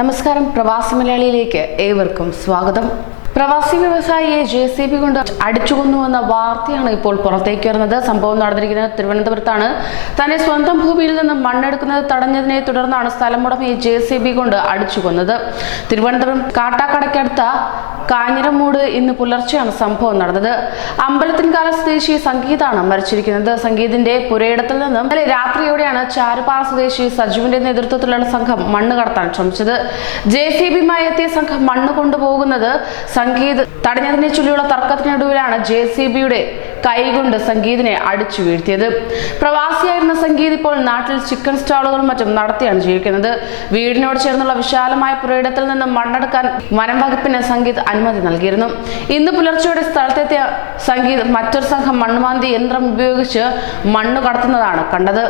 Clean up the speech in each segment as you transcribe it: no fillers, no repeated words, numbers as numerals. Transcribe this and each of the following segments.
നമസ്കാരം പ്രവാസി മലയാളിയിലേക്ക് ഏവർക്കും സ്വാഗതം. പ്രവാസി വ്യവസായിയെ JCB കൊണ്ട് അടിച്ചുകൊന്നുവെന്ന വാർത്തയാണ് ഇപ്പോൾ പുറത്തേക്ക് വരുന്നത്. സംഭവം നടന്നിരിക്കുന്നത് തിരുവനന്തപുരത്താണ്. തന്നെ സ്വന്തം ഭൂമിയിൽ നിന്ന് മണ്ണെടുക്കുന്നത് തടഞ്ഞതിനെ തുടർന്നാണ് സ്ഥലമുടമയെ JCB കൊണ്ട് അടിച്ചുകൊന്നത്. തിരുവനന്തപുരം കാട്ടാക്കടയ്ക്കടുത്ത കാഞ്ഞിരമൂട് ഇന്ന് പുലർച്ചെയാണ് സംഭവം നടന്നത്. അമ്പലത്തിൻകാല സ്വദേശി സംഗീതാണ് മരിച്ചിരിക്കുന്നത്. സംഗീതിന്റെ പുരയിടത്തിൽ നിന്നും രാത്രിയോടെയാണ് ചാരുപാറ സ്വദേശി സജുവിന്റെ നേതൃത്വത്തിലുള്ള സംഘം മണ്ണ് കടത്താൻ ശ്രമിച്ചത്. JCBയുമായി എത്തിയ സംഘം മണ്ണ് കൊണ്ടുപോകുന്നത് സംഗീത് തടഞ്ഞതിനെ ചൊല്ലിയുള്ള തർക്കത്തിനൊടുവിലാണ് JCBയുടെ കൈകൊണ്ട് സംഗീതിനെ അടിച്ചു വീഴ്ത്തിയത്. പ്രവാസിയായിരുന്ന സംഗീത് ഇപ്പോൾ നാട്ടിൽ ചിക്കൻ സ്റ്റാളുകളും മറ്റും നടത്തിയാണ് ജീവിക്കുന്നത്. വീടിനോട് ചേർന്നുള്ള വിശാലമായ പുരയിടത്തിൽ നിന്നും മണ്ണെടുക്കാൻ വനം വകുപ്പിന് സംഗീത് അനുമതി നൽകിയിരുന്നു. ഇന്ന് പുലർച്ചെയോടെ സ്ഥലത്തെത്തിയ സംഗീത് മറ്റൊരു സംഘം മണ്ണുമാന്തി യന്ത്രം ഉപയോഗിച്ച് മണ്ണ് കടത്തുന്നതാണ് കണ്ടത്.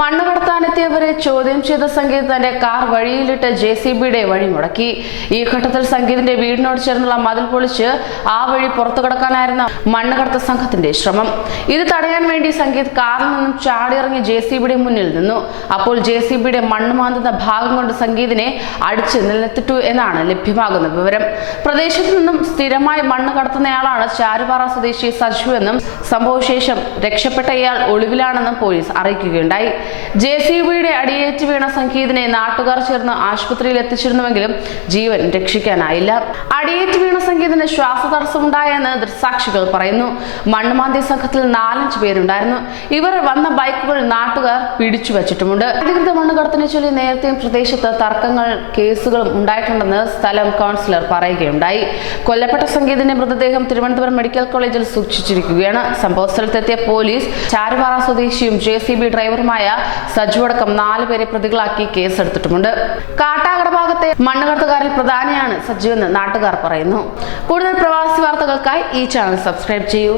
മണ്ണ് കടത്താനെത്തിയവരെ ചോദ്യം ചെയ്ത സംഗീത് തന്റെ കാർ വഴിയിലിട്ട് JCBയുടെ വഴി മുടക്കി. ഈ ഘട്ടത്തിൽ സംഗീതിന്റെ വീടിനോട് ചേർന്നുള്ള മതിൽ പൊളിച്ച് ആ വഴി പുറത്തു കടക്കാനായിരുന്ന മണ്ണ് കടത്ത സംഘത്തിന്റെ ശ്രമം. ഇത് തടയാൻ വേണ്ടി സംഗീത് കാറിൽ നിന്നും ചാടിയിറങ്ങി JCBയുടെ മുന്നിൽ നിന്നു. അപ്പോൾ JCBയുടെ മണ്ണ് മാന്തുന്ന ഭാഗം കൊണ്ട് സംഗീതിനെ അടിച്ച് നിലത്തിട്ടു എന്നാണ് ലഭ്യമാകുന്ന വിവരം. പ്രദേശത്തു നിന്നും സ്ഥിരമായി മണ്ണ് കടത്തുന്നയാളാണ് ചാരുപാറ സ്വദേശി സജു എന്നും സംഭവശേഷം രക്ഷപ്പെട്ട ഇയാൾ ഒളിവിലാണെന്നും പോലീസ് അറിയിക്കുകയുണ്ടായി. JCBയുടെ അടിയേറ്റ് വീണ സംഗീതിനെ നാട്ടുകാർ ചേർന്ന് ആശുപത്രിയിൽ എത്തിച്ചിരുന്നുവെങ്കിലും ജീവൻ രക്ഷിക്കാനായില്ല. അടിയേറ്റ് വീണ സംഗീതിന് ശ്വാസതടസ്സമുണ്ടായെന്ന് ദൃക്സാക്ഷികൾ പറയുന്നു. മണ്ണുമാന്തി സംഘത്തിൽ 4-5 പേരുണ്ടായിരുന്നു. ഇവർ വന്ന ബൈക്കുകൾ നാട്ടുകാർ പിടിച്ചു വച്ചിട്ടുമുണ്ട്. അധികൃത മണ്ണ് കടത്തിനെ ചൊല്ലി നേരത്തെയും പ്രദേശത്ത് തർക്കങ്ങൾ കേസുകളും ഉണ്ടായിട്ടുണ്ടെന്ന് സ്ഥലം കൗൺസിലർ പറയുകയുണ്ടായി. കൊല്ലപ്പെട്ട സംഗീതിന്റെ മൃതദേഹം തിരുവനന്തപുരം മെഡിക്കൽ കോളേജിൽ സൂക്ഷിച്ചിരിക്കുകയാണ്. സംഭവസ്ഥലത്തെത്തിയ പോലീസ് ചാരുപാറ സ്വദേശിയും JCB ഡ്രൈവറുമായ സജു അടക്കം 4 പേരെ പ്രതികളാക്കി കേസെടുത്തിട്ടുമുണ്ട്. കാട്ടാക്കട ഭാഗത്തെ മണ്ണുകടത്തുകാരിൽ പ്രധാനിയാണ് സജു എന്ന് നാട്ടുകാർ പറയുന്നു. കൂടുതൽ പ്രവാസി വാർത്തകൾക്കായി ഈ ചാനൽ സബ്സ്ക്രൈബ് ചെയ്യൂ.